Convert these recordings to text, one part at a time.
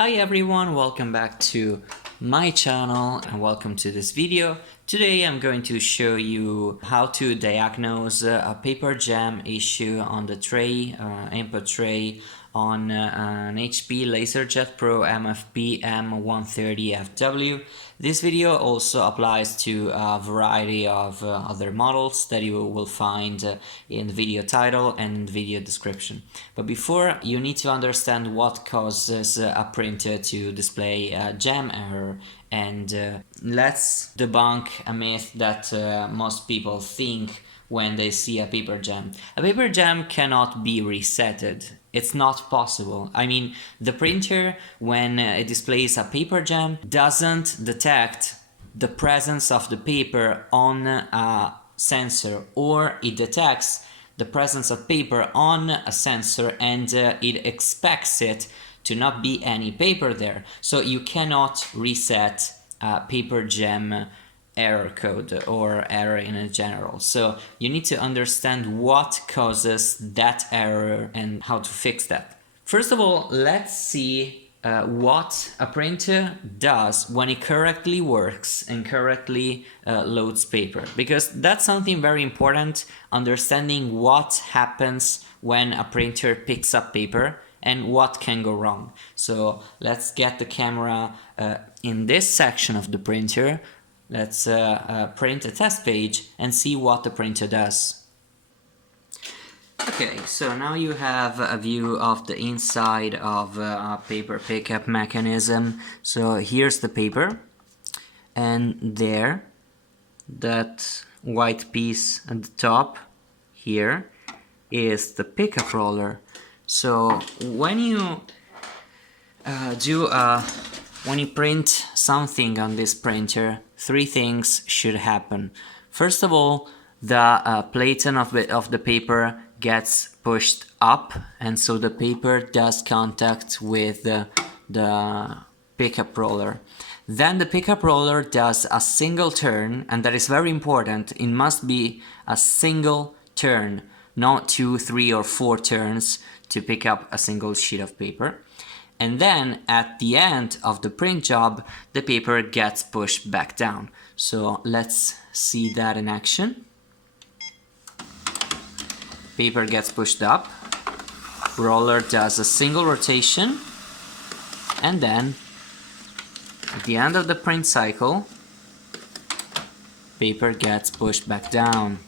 Hi everyone, welcome back to my channel and welcome to this video. Today I'm going to show you how to diagnose a paper jam issue on the tray, input tray on an HP LaserJet Pro M130fw. This video also applies to a variety of other models that you will find in the video title and video description. But before, you need to understand what causes a printer to display a jam error, and let's debunk a myth that most people think when they see a paper jam. A paper jam cannot be resetted. It's not possible. I mean, the printer, when it displays a paper jam, doesn't detect the presence of the paper on a sensor, or it detects the presence of paper on a sensor and it expects it to not be any paper there. So you cannot reset paper jam error code or error in general. So you need to understand what causes that error and how to fix that. First of all, let's see what a printer does when it correctly works and correctly loads paper, because that's something very important, understanding what happens when a printer picks up paper and what can go wrong. So let's get the camera in this section of the printer. Let's print a test page and see what the printer does. Okay, so now you have a view of the inside of a paper pickup mechanism. So here's the paper, and there, that white piece at the top here is the pickup roller. So when you when you print something on this printer, three things should happen. First of all, the platen of the paper gets pushed up, and so the paper does contact with the pickup roller. Then the pickup roller does a single turn, and that is very important. It must be a single turn, not 2, 3 or 4 turns to pick up a single sheet of paper. And then at the end of the print job, the paper gets pushed back down. So let's see that in action. Paper gets pushed up, roller does a single rotation, and then at the end of the print cycle, paper gets pushed back down.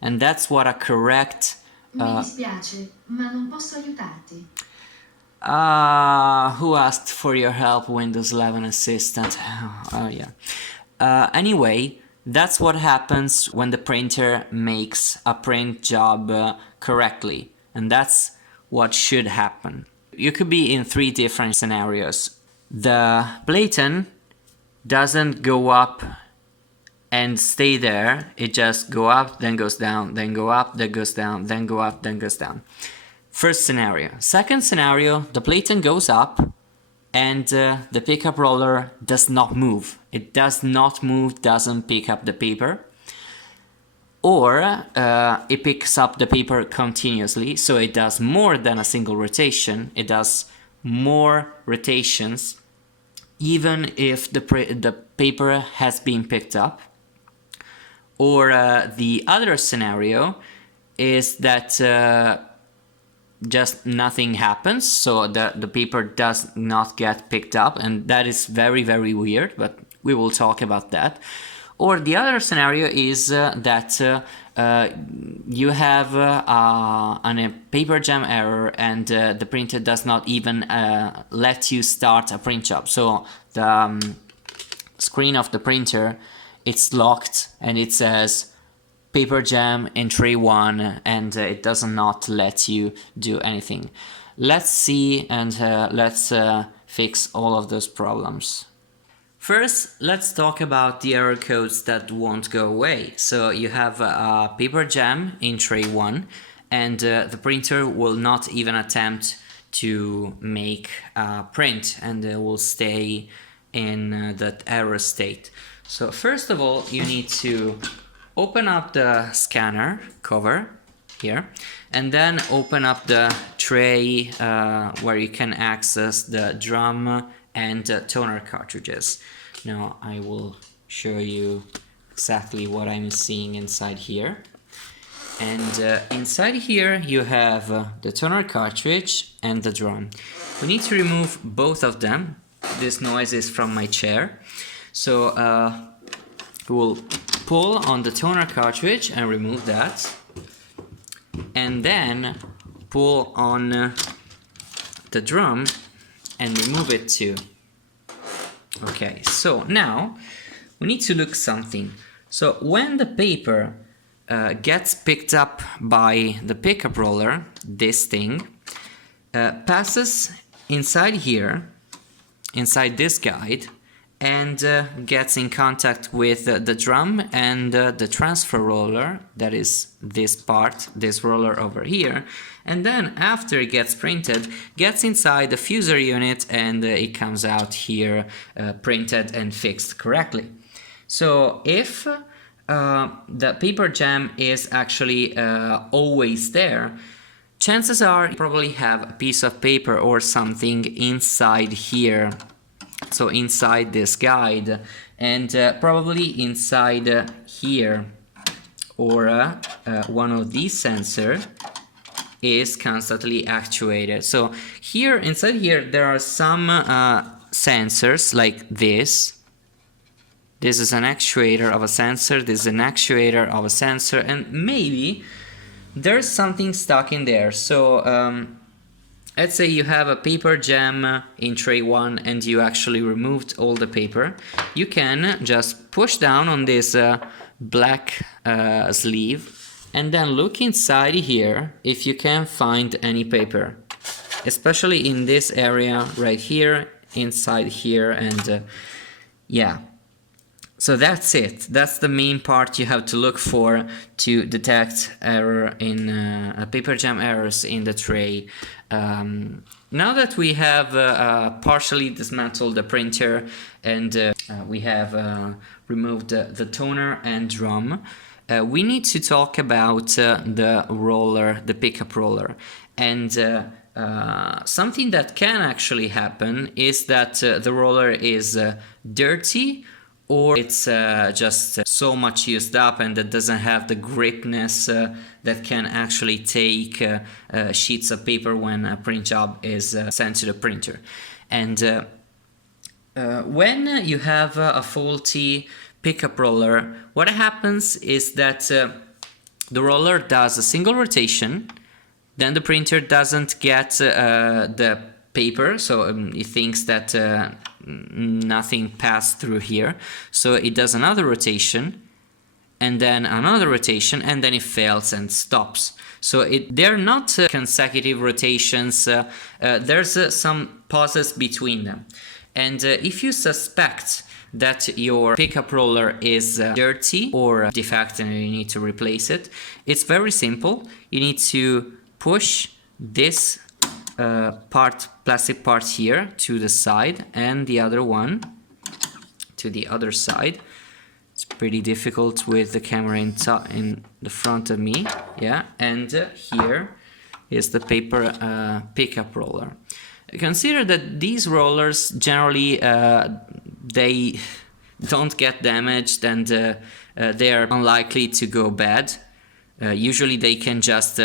And that's what a correct Mi dispiace, ma non posso aiutarti. Who asked for your help, Windows 11 Assistant? Oh yeah. Anyway, that's what happens when the printer makes a print job correctly, and that's what should happen. You could be in 3 different scenarios. The platen doesn't go up and stay there. It just go up, then goes down, then go up, then goes down, then go up, then goes down. First scenario. Second scenario, the platen goes up and the pickup roller does not move. It does not move, doesn't pick up the paper. Or it picks up the paper continuously, so it does more than a single rotation. It does more rotations even if the paper has been picked up. Or the other scenario is that just nothing happens, so the paper does not get picked up, and that is very, very weird, but we will talk about that. Or the other scenario is that you have a paper jam error and the printer does not even let you start a print job. So the screen of the printer, it's locked and it says paper jam in tray 1, and it does not let you do anything. Let's see and let's fix all of those problems. First, let's talk about the error codes that won't go away. So you have a paper jam in tray 1, and the printer will not even attempt to make a print, and it will stay in that error state. So first of all, you need to open up the scanner cover here, and then open up the tray where you can access the drum and toner cartridges. Now I will show you exactly what I'm seeing inside here. And inside here you have the toner cartridge and the drum. We need to remove both of them. This noise is from my chair. So we'll pull on the toner cartridge and remove that. And then pull on the drum and remove it too. Okay, so now we need to look something. So when the paper gets picked up by the pickup roller, this thing passes inside here, inside this guide, and gets in contact with the drum and the transfer roller, that is this part, this roller over here, and then after it gets printed, gets inside the fuser unit, and it comes out here printed and fixed correctly. So if the paper jam is actually always there, chances are you probably have a piece of paper or something inside here, so inside this guide, and probably inside here, or one of these sensors is constantly actuated. So here, inside here, there are some sensors like this. This is an actuator of a sensor, this is an actuator of a sensor, and maybe there's something stuck in there. So let's say you have a paper jam in tray 1 and you actually removed all the paper. You can just push down on this black sleeve and then look inside here if you can find any paper, especially in this area right here, inside here, and yeah. So that's it. That's the main part you have to look for to detect error in paper jam errors in the tray. Now that we have partially dismantled the printer and we have removed the toner and drum, we need to talk about the roller, the pickup roller. And something that can actually happen is that the roller is dirty, or it's just so much used up and it doesn't have the gripness that can actually take sheets of paper when a print job is sent to the printer. And when you have a faulty pickup roller, what happens is that the roller does a single rotation, then the printer doesn't get the paper, so it thinks that nothing passed through here, so it does another rotation and then another rotation, and then it fails and stops. So they're not consecutive rotations, there's some pauses between them. And if you suspect that your pickup roller is dirty or defect and you need to replace it, it's very simple. You need to push this plastic part here to the side and the other one to the other side. It's pretty difficult with the camera in the front of me, yeah. And here is the paper pickup roller. Consider that these rollers generally they don't get damaged and they are unlikely to go bad. Usually they can just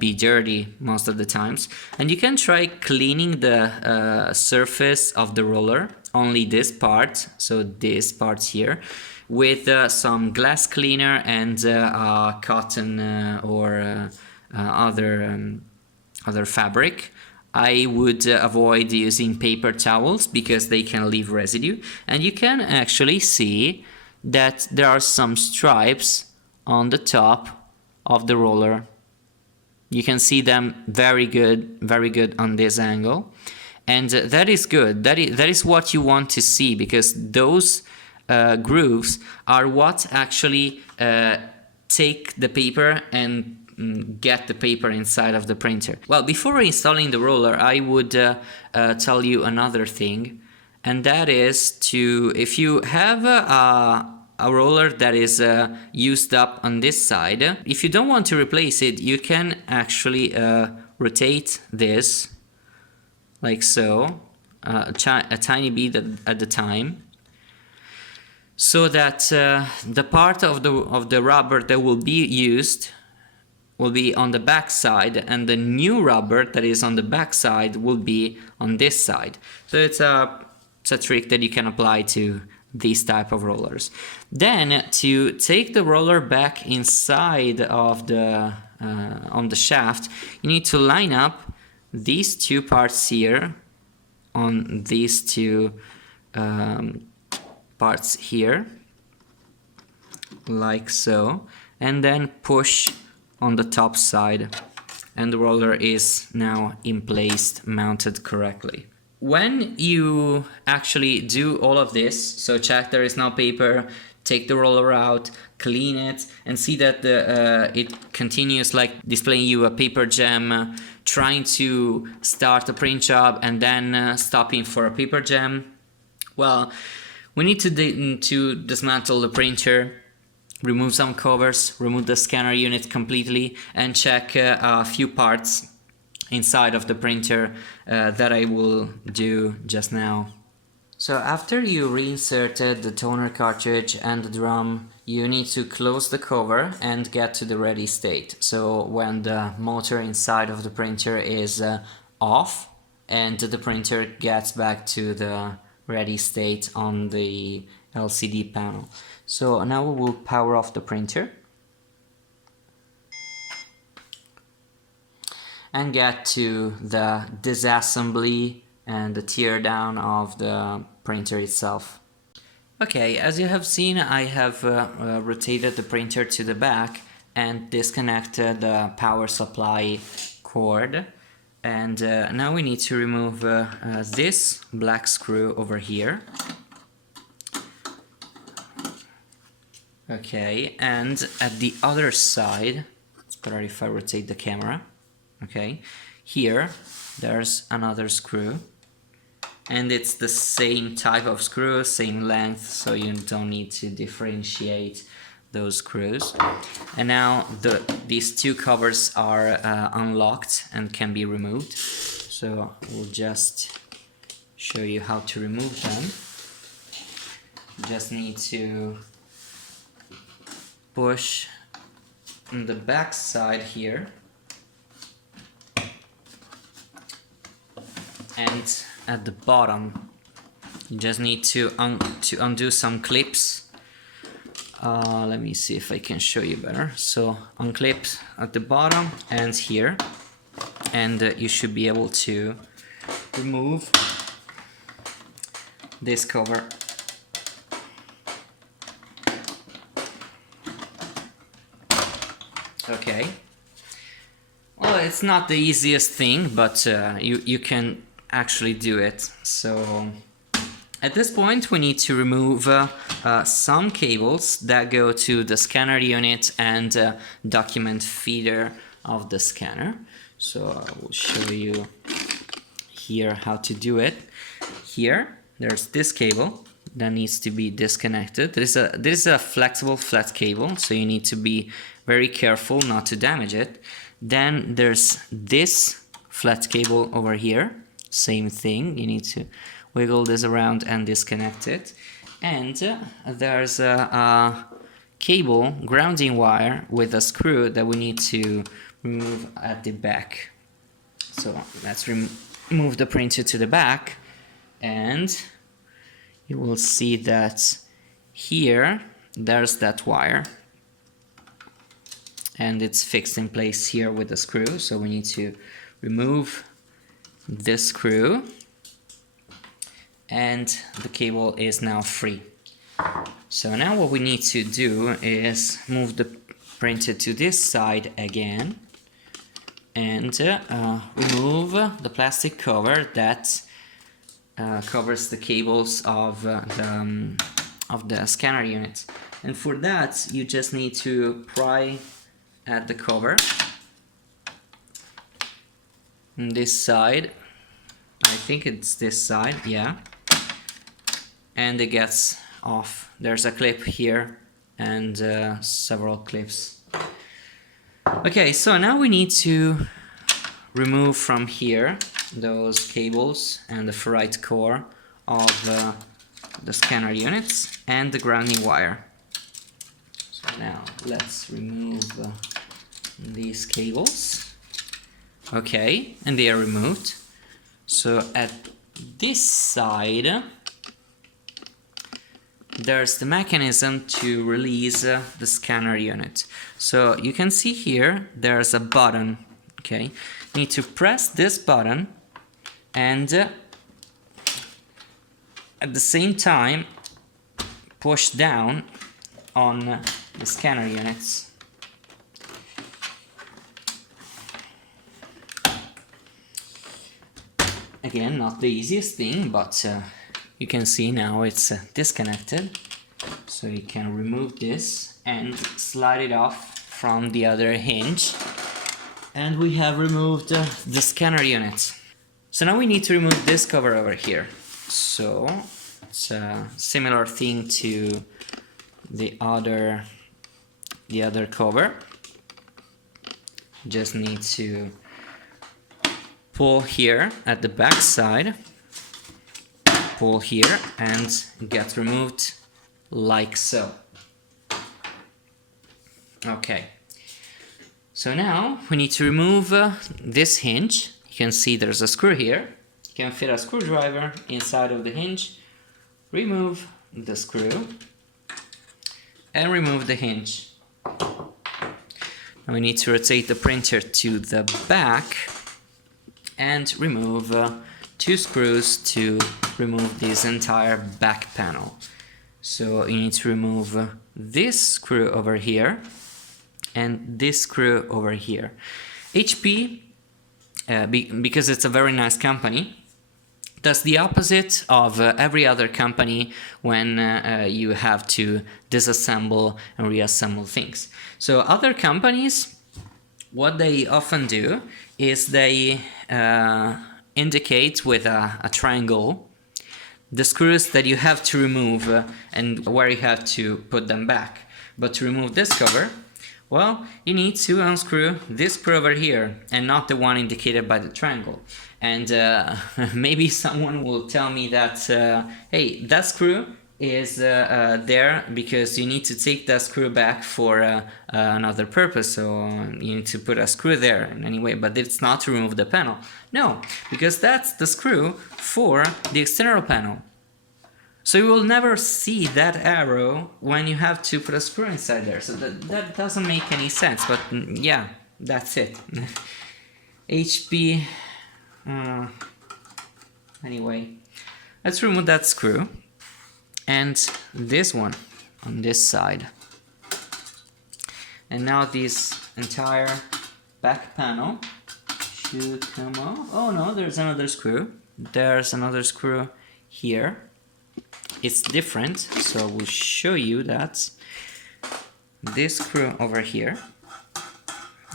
be dirty most of the times, and you can try cleaning the surface of the roller, only this part, so this part here, with some glass cleaner and cotton or other fabric. I would avoid using paper towels because they can leave residue, and you can actually see that there are some stripes on the top of the roller. You can see them very good on this angle, and that is good. That is what you want to see, because those grooves are what actually take the paper and get the paper inside of the printer. Well, before installing the roller, I would tell you another thing, and that is if you have a roller that is used up on this side, if you don't want to replace it, you can actually rotate this like so, a tiny bit at the time, so that the part of the rubber that will be used will be on the back side, and the new rubber that is on the back side will be on this side. So it's a trick that you can apply to these type of rollers. Then to take the roller back inside of the on the shaft, you need to line up these two parts here on these two parts here, like so, and then push on the top side, and the roller is now in place, mounted correctly. When you actually do all of this, so check there is no paper, take the roller out, clean it, and see that it continues like displaying you a paper gem, trying to start a print job and then stopping for a paper gem. Well, we need to dismantle the printer, remove some covers, remove the scanner unit completely, and check a few parts inside of the printer that I will do just now. So after you reinserted the toner cartridge and the drum, you need to close the cover and get to the ready state. So when the motor inside of the printer is off and the printer gets back to the ready state on the LCD panel. So now we will power off the printer and get to the disassembly and the tear down of the printer itself. Okay, as you have seen, I have rotated the printer to the back and disconnected the power supply cord, and now we need to remove this black screw over here. Okay, and at the other side, it's better if I rotate the camera. Okay, here there's another screw, and it's the same type of screw, same length, so you don't need to differentiate those screws. And now these two covers are unlocked and can be removed, so we'll just show you how to remove them. You just need to push on the back side here, and at the bottom you just need to undo some clips. Let me see if I can show you better. So unclip at the bottom and here, and you should be able to remove this cover. Okay, well, it's not the easiest thing, but you can actually do it. So at this point we need to remove some cables that go to the scanner unit and document feeder of the scanner. So I will show you here how to do it. Here there's this cable that needs to be disconnected. This is a flexible flat cable, so you need to be very careful not to damage it. Then there's this flat cable over here, same thing, you need to wiggle this around and disconnect it. And there's a cable, grounding wire with a screw that we need to remove at the back. So let's move the printer to the back, and you will see that here there's that wire, and it's fixed in place here with the screw. So we need to remove this screw, and the cable is now free. So now what we need to do is move the printer to this side again and remove the plastic cover that covers the cables of the scanner unit. And for that you just need to pry at the cover on this side. I think it's this side, yeah, and it gets off. There's a clip here and several clips. Okay, so now we need to remove from here those cables and the ferrite core of the scanner units and the grounding wire. So now let's remove these cables. Okay, and they are removed. So at this side there's the mechanism to release the scanner unit. So you can see here there's a button. Okay, you need to press this button and at the same time push down on the scanner units. Again, not the easiest thing, but you can see now it's disconnected. So you can remove this and slide it off from the other hinge. And we have removed the scanner unit. So now we need to remove this cover over here. So it's a similar thing to the other cover. Just need to pull here at the back side, pull here, and get removed like so. Okay, so now we need to remove this hinge. You can see there's a screw here. You can fit a screwdriver inside of the hinge, remove the screw, and remove the hinge. Now we need to rotate the printer to the back and remove 2 screws to remove this entire back panel. So you need to remove this screw over here and this screw over here. HP, because it's a very nice company, does the opposite of every other company when you have to disassemble and reassemble things. So other companies, what they often do is they indicate with a triangle the screws that you have to remove and where you have to put them back. But to remove this cover, well, you need to unscrew this screw over here and not the one indicated by the triangle. And maybe someone will tell me that, hey, that screw is there because you need to take that screw back for another purpose, so you need to put a screw there in any way, but it's not to remove the panel. No, because that's the screw for the external panel. So you will never see that arrow when you have to put a screw inside there, so that doesn't make any sense, but yeah, that's it. HP, anyway, let's remove that screw. And this one on this side. And now this entire back panel should come off. Oh no, there's another screw. There's another screw here. It's different, so we'll show you that. This screw over here.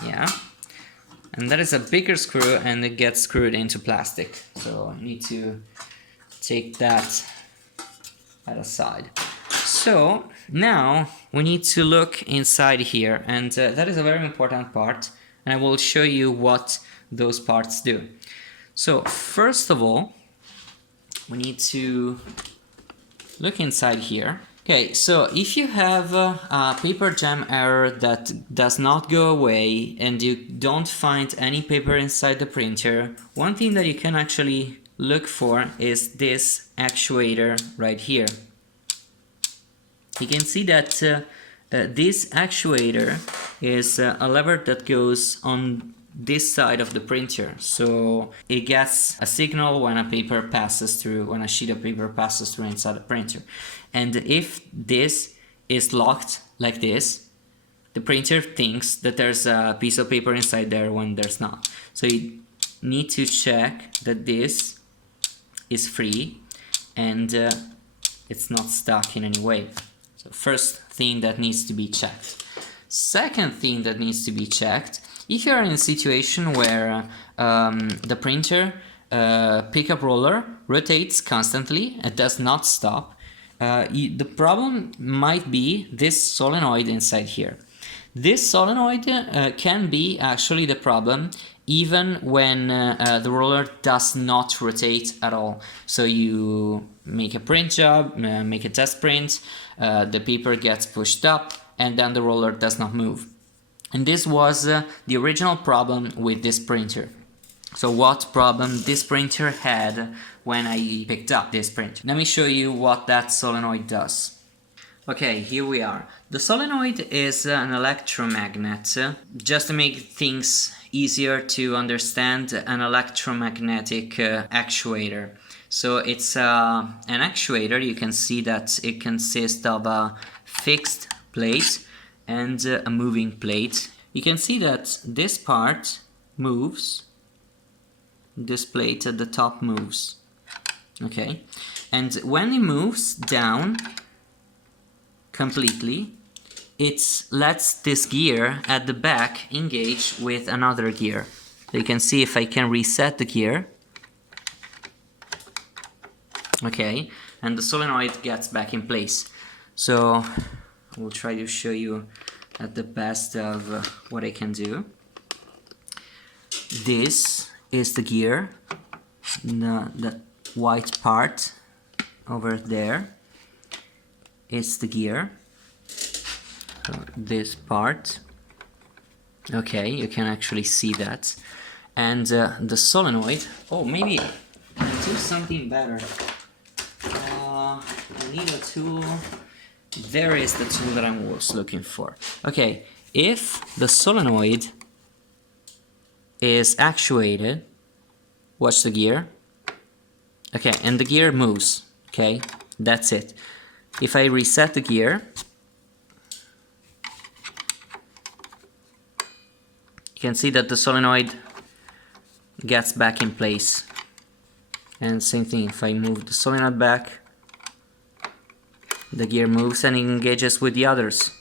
Yeah. And that is a bigger screw and it gets screwed into plastic. So you need to take that aside. So now we need to look inside here, and that is a very important part, and I will show you what those parts do. So first of all, we need to look inside here. Okay, so if you have a paper jam error that does not go away and you don't find any paper inside the printer, one thing that you can actually look for is this actuator right here. You can see that this actuator is a lever that goes on this side of the printer, so it gets a signal when a paper passes through, when a sheet of paper passes through inside the printer. And if this is locked like this, the printer thinks that there's a piece of paper inside there when there's not. So you need to check that this is free and it's not stuck in any way. So first thing that needs to be checked. Second thing that needs to be checked, if you're in a situation where the printer pickup roller rotates constantly, it does not stop, the problem might be this solenoid inside here. This solenoid can be actually the problem even when the roller does not rotate at all. So you make a print job, make a test print, the paper gets pushed up, and then the roller does not move. And this was the original problem with this printer. So what problem this printer had when I picked up this printer? Let me show you what that solenoid does. Okay, here we are. The solenoid is an electromagnet. Just to make things easier to understand, an electromagnetic actuator. So it's an actuator. You can see that it consists of a fixed plate and a moving plate. You can see that this part moves. This plate at the top moves. Okay, and when it moves down completely, it lets this gear at the back engage with another gear. So you can see if I can reset the gear. Okay, and the solenoid gets back in place. So I will try to show you at the best of what I can do. This is the gear, the white part over there is the gear. So this part, okay, you can actually see that. And the solenoid, oh, maybe I'll do something better. I need a tool. There is the tool that I was looking for. Okay, if the solenoid is actuated, watch the gear. Okay, and the gear moves. Okay, that's it. If I reset the gear, you can see that the solenoid gets back in place. And same thing, if I move the solenoid back, the gear moves and engages with the others.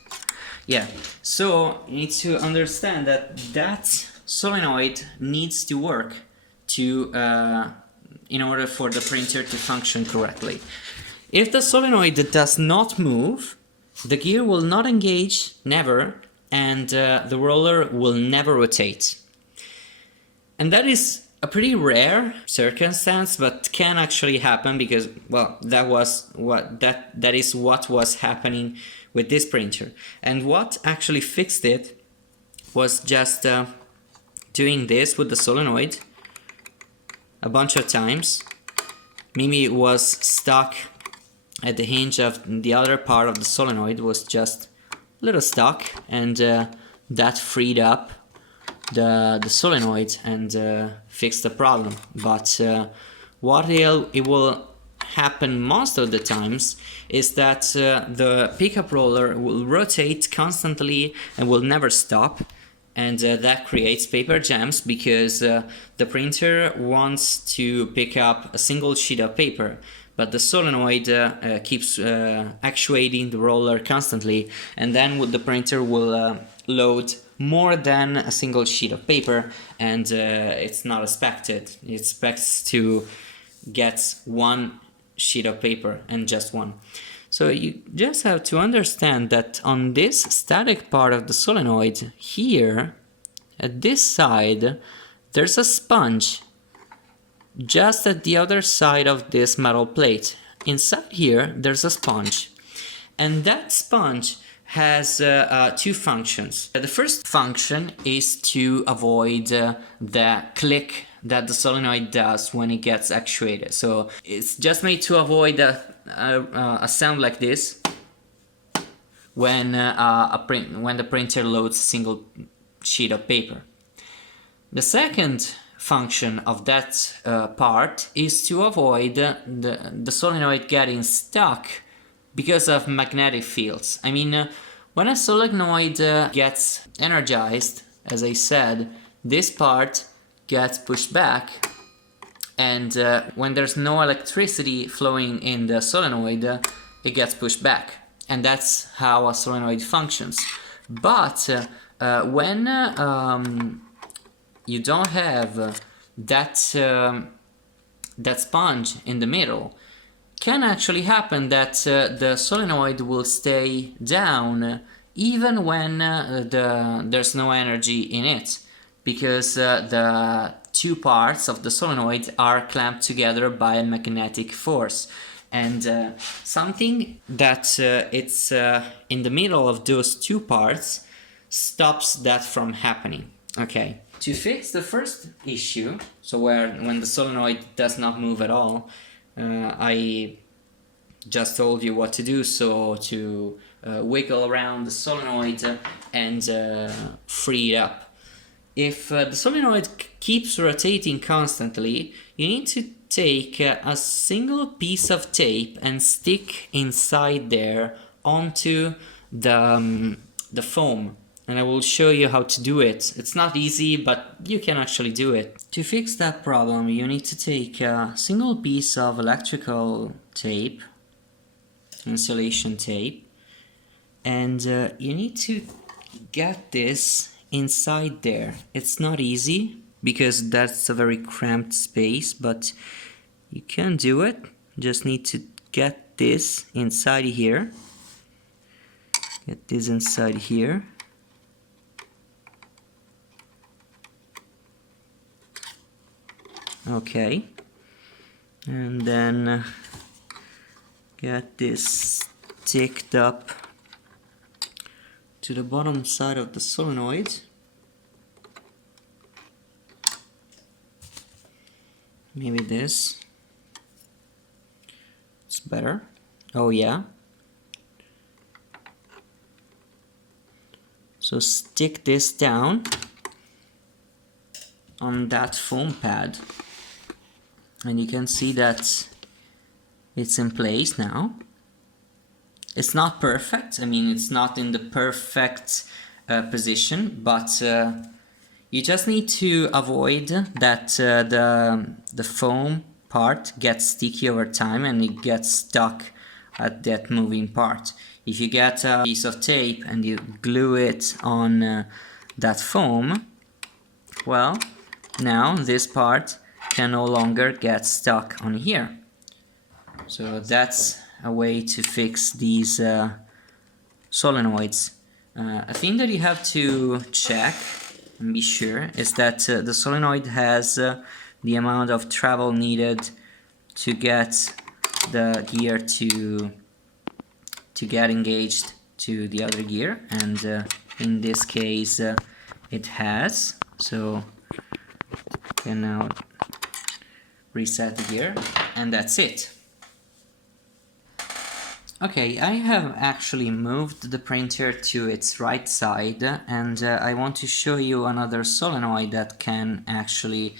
Yeah, so you need to understand that that solenoid needs to work to in order for the printer to function correctly. If the solenoid does not move, the gear will not engage, never, and the roller will never rotate. And that is a pretty rare circumstance, but can actually happen because, well, that is what was happening with this printer. And what actually fixed it was just doing this with the solenoid a bunch of times. Maybe it was stuck at the hinge of the other part of the solenoid, was just a little stuck, and that freed up the solenoid and fixed the problem. But what it will happen most of the times is that the pickup roller will rotate constantly and will never stop, and that creates paper jams because the printer wants to pick up a single sheet of paper, but the solenoid keeps actuating the roller constantly, and then the printer will load more than a single sheet of paper, and it's not expected. It expects to get one sheet of paper and just one. So you just have to understand that on this static part of the solenoid here, at this side, there's a sponge just at the other side of this metal plate. Inside here, there's a sponge, and that sponge has two functions. The first function is to avoid the click that the solenoid does when it gets actuated. So it's just made to avoid a sound like this when the printer loads a single sheet of paper. The second function of that part is to avoid the solenoid getting stuck because of magnetic fields. I mean, when a solenoid gets energized, as I said, this part gets pushed back, and when there's no electricity flowing in the solenoid, it gets pushed back, and that's how a solenoid functions. But when you don't have that sponge in the middle, can actually happen that the solenoid will stay down even when there's no energy in it, because the two parts of the solenoid are clamped together by a magnetic force. And something that it's in the middle of those two parts stops that from happening. Okay, to fix the first issue, so when the solenoid does not move at all, I just told you what to do. So to wiggle around the solenoid and free it up. If the solenoid keeps rotating constantly, you need to take a single piece of tape and stick inside there onto the foam. And I will show you how to do it. It's not easy, but you can actually do it. To fix that problem, you need to take a single piece of electrical tape, insulation tape, and you need to get this inside there. It's not easy because that's a very cramped space, but you can do it. Just need to get this inside here. Get this inside here. Okay, and then get this sticked up to the bottom side of the solenoid. Maybe this. It's better. Oh yeah. So stick this down on that foam pad. And you can see that it's in place now. It's not perfect. I mean, it's not in the perfect position, but you just need to avoid that the foam part gets sticky over time and it gets stuck at that moving part. If you get a piece of tape and you glue it on that foam, well, now this part can no longer get stuck on here. So that's a way to fix these solenoids. A thing that you have to check and be sure is that the solenoid has the amount of travel needed to get the gear to get engaged to the other gear, and in this case it has. So you can now reset the gear, and that's it. Okay, I have actually moved the printer to its right side, and I want to show you another solenoid that can actually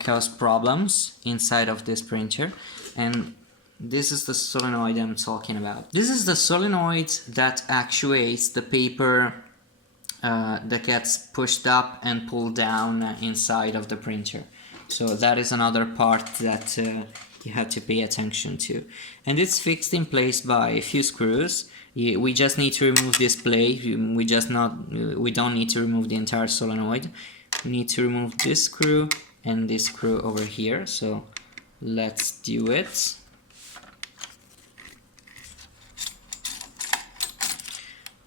cause problems inside of this printer. And this is the solenoid I'm talking about. This is the solenoid that actuates the paper that gets pushed up and pulled down inside of the printer. So that is another part that you have to pay attention to. And it's fixed in place by a few screws. We just need to remove this plate. We don't need to remove the entire solenoid. We need to remove this screw and this screw over here. So let's do it.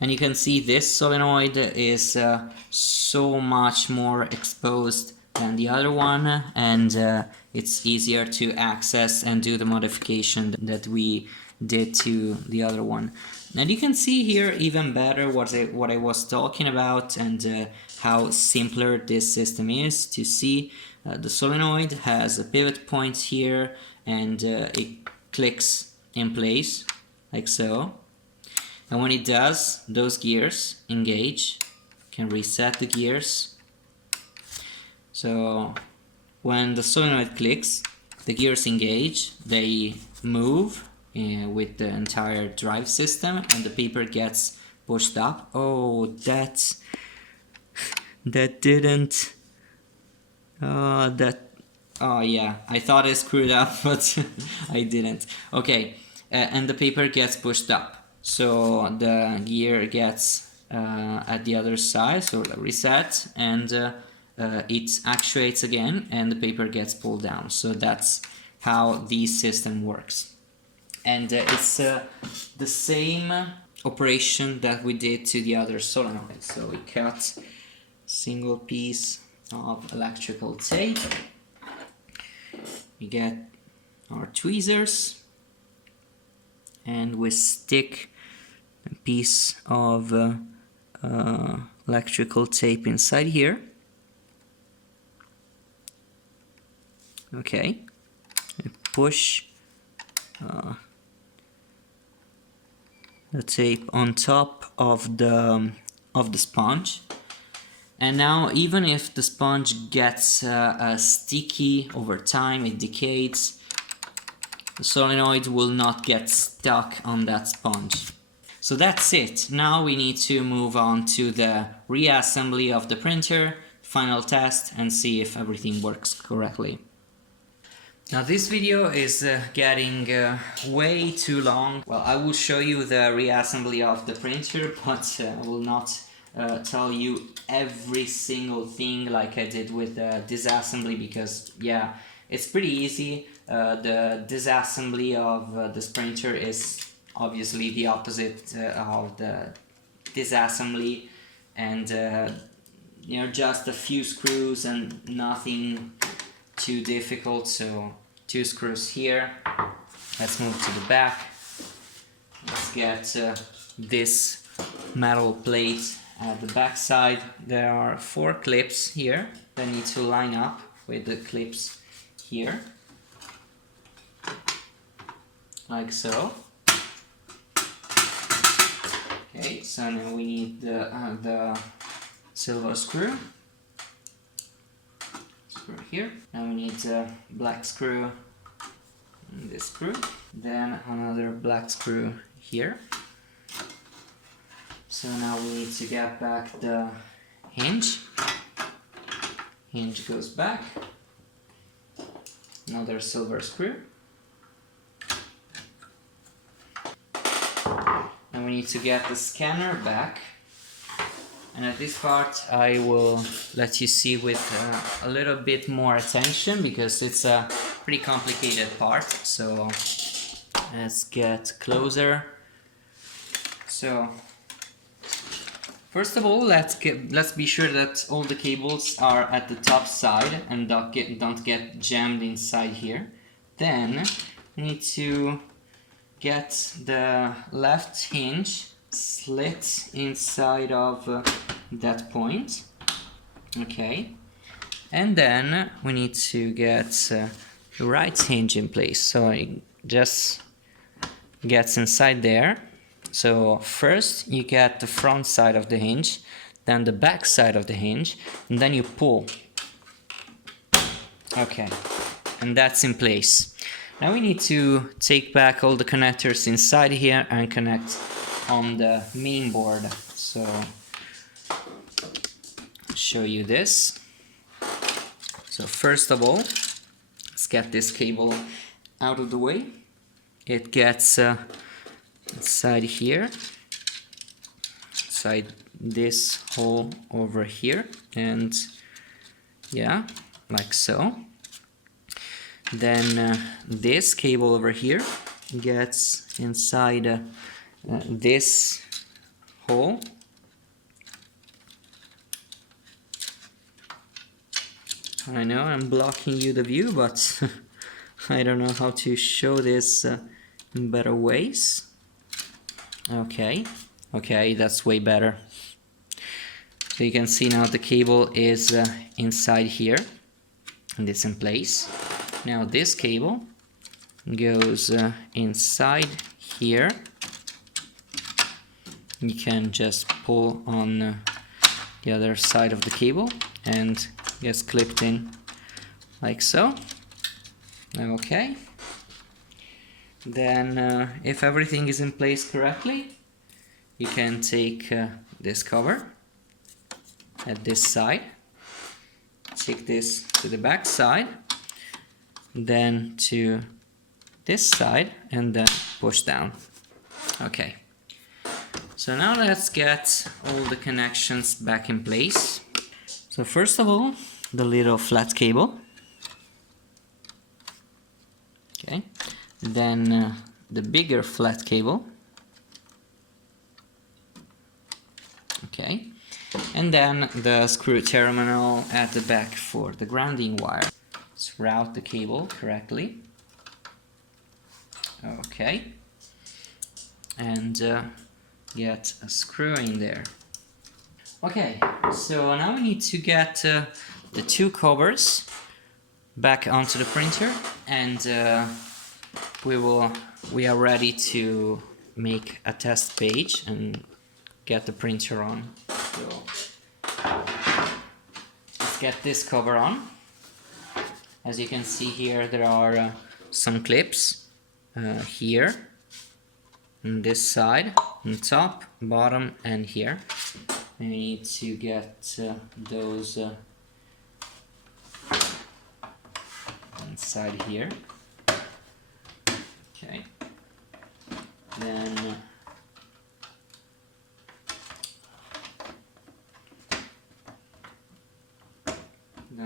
And you can see this solenoid is so much more exposed than the other one, and it's easier to access and do the modification that we did to the other one. And you can see here even better what I was talking about, and how simpler this system is to see. The solenoid has a pivot point here, and it clicks in place like so. And when it does, those gears engage. You can reset the gears. So when the solenoid clicks, the gears engage, they move with the entire drive system, and the paper gets pushed up. Oh, that didn't. Oh yeah, I thought I screwed up, but I didn't. Okay, and the paper gets pushed up. So the gear gets at the other side, so reset, and it actuates again, and the paper gets pulled down. So that's how the system works. And it's the same operation that we did to the other solenoid. So we cut single piece of electrical tape. We get our tweezers and we stick a piece of electrical tape inside here. Okay, we push the tape on top of the sponge, and now even if the sponge gets sticky over time, it decays, the solenoid will not get stuck on that sponge. So that's it. Now we need to move on to the reassembly of the printer, final test, and see if everything works correctly. Now this video is getting way too long. Well, I will show you the reassembly of the printer, but I will not tell you every single thing like I did with the disassembly, because yeah, it's pretty easy. The disassembly of this printer is obviously the opposite of the disassembly, and you know, just a few screws and nothing too difficult. So 2 screws here. Let's move to the back. Let's get this metal plate at the back side. There are 4 clips here that need to line up with the clips here, like so. Okay, so now we need the silver screw here. Now we need a black screw and this screw, then another black screw here. So now we need to get back the hinge. Hinge goes back. Another silver screw. And we need to get the scanner back. And at this part I will let you see with a little bit more attention, because it's a pretty complicated part. So let's get closer. So first of all, let's be sure that all the cables are at the top side and don't get jammed inside here. Then we need to get the left hinge slit inside of that point. Okay, and then we need to get the right hinge in place, so it just gets inside there. So first you get the front side of the hinge, then the back side of the hinge, and then you pull. Okay, and that's in place. Now we need to take back all the connectors inside here and connect on the main board. So I'll show you this. So first of all, let's get this cable out of the way. It gets inside here, inside this hole over here, and yeah, like so. Then this cable over here gets inside this hole. I know I'm blocking you the view, but I don't know how to show this in better ways. Okay, that's way better. So you can see now the cable is inside here, and it's in place. Now this cable goes inside here. You can just pull on the other side of the cable and gets clipped in like so. Okay. Then if everything is in place correctly, you can take this cover at this side, take this to the back side, then to this side, and then push down. Okay. So now let's get all the connections back in place. So first of all, the little flat cable. Okay. Then the bigger flat cable. Okay, and then the screw terminal at the back for the grounding wire. Let's route the cable correctly. Okay, and get a screw in there. Okay, so now we need to get the two covers back onto the printer, and we are ready to make a test page and get the printer on. So let's get this cover on. As you can see here, there are some clips here, on this side, on top, bottom, and here. And we need to get those inside here. Okay. Then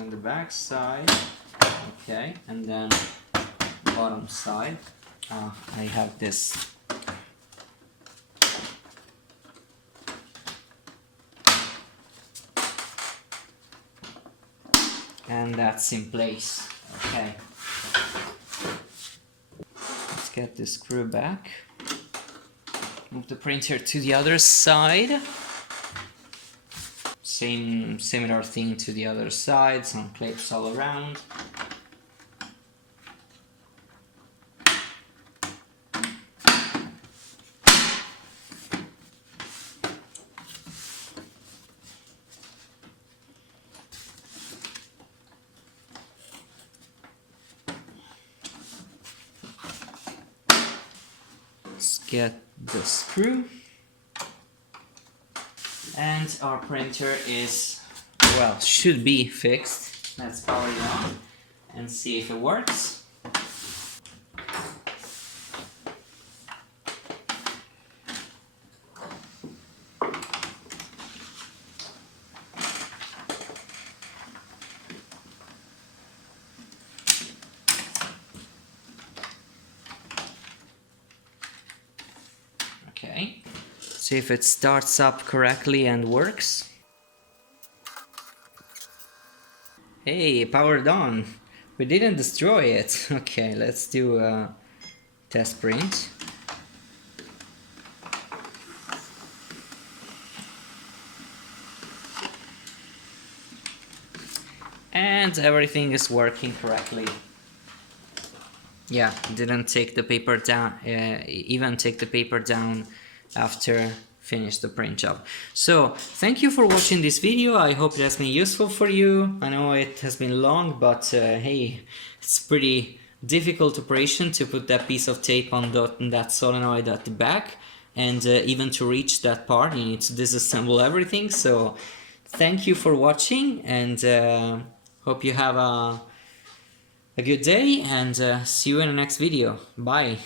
the back side. Okay, and then bottom side. I have this. And that's in place. Okay. Let's get the screw back. Move the printer to the other side. Similar thing to the other side, some clips all around. Let's get the screw. And our printer is, well, should be fixed. Let's power it on and see if it works. Okay. See if it starts up correctly and works. Hey, powered on. We didn't destroy it. Okay, let's do a test print. And everything is working correctly. Yeah, didn't take the paper down, even take the paper down after finish the print job. So thank you for watching this video. I hope it has been useful for you. I know it has been long, but hey, it's pretty difficult operation to put that piece of tape on that solenoid at the back, and even to reach that part you need to disassemble everything. So thank you for watching, and hope you have a good day, and see you in the next video. Bye.